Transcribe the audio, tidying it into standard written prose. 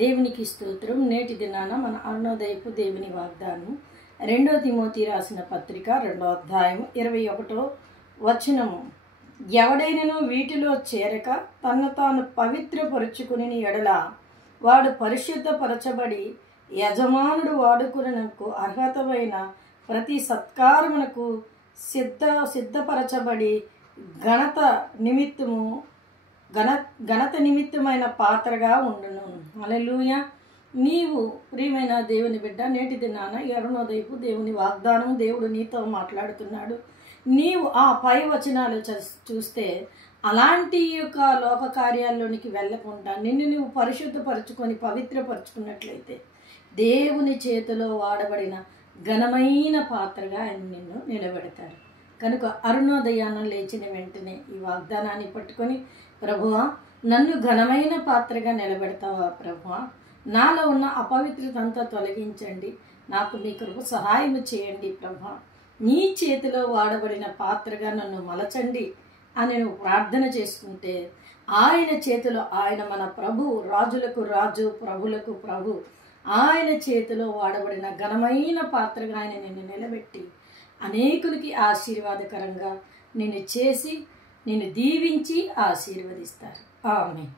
దేవునికి స్తోత్రం. నేటి దినాన మన అరుణోదయపు దేవుని వాగ్దానం 2 తిమోతి రాసిన పత్రిక 2వ అధ్యాయం 21వ వచనము. ఎవడైనను వీటిలో చేరక తన్ను తాను పవిత్రపరుచుకుని ఎడల వాడు పరిశుద్ధపరచబడి యజమానుడు వాడుకునకు అర్హతమైన ప్రతి సత్కారమునకు సిద్ధపరచబడి ఘనత నిమిత్తమైన పాత్రగా ఉండును. హల్లెలూయా. నీవు ప్రియమైన దేవుని బిడ్డ, నేటి దినాన అరుణోదయపు దేవుని వాగ్దానం దేవుడు నీతో మాట్లాడుతున్నాడు. నీవు ఆ పై వచనాలు చూస్తే అలాంటి యొక్క లోక కార్యాల్లోనికి వెళ్ళకుండా నిన్ను నువ్వు పరిశుద్ధపరచుకొని పవిత్రపరచుకున్నట్లయితే దేవుని చేతిలో వాడబడిన ఘనమైన పాత్రగా ఆయన నిన్ను నిలబెడతారు. కనుక అరుణోదయాన్ని లేచిన వెంటనే ఈ వాగ్దానాన్ని పట్టుకొని, ప్రభువా నన్ను ఘనమైన పాత్రగా నిలబెడతావా ప్రభువా, నాలో ఉన్న అపవిత్రత అంతా తొలగించండి, నాకు మీ కృప సహాయం చేయండి ప్రభువా, నీ చేతిలో వాడబడిన పాత్రగా నన్ను మలచండి అని నువ్వు ప్రార్థన చేసుకుంటే ఆయన చేతిలో, ఆయన మన ప్రభు, రాజులకు రాజు, ప్రభులకు ప్రభు, ఆయన చేతిలో వాడబడిన ఘనమైన పాత్రగా ఆయన నిన్ను నిలబెట్టి అనేకులకి ఆశీర్వాదకరంగా నిన్ను చేసి నిన్ను దీవించి ఆశీర్వదిస్తారు. ఆమేన్.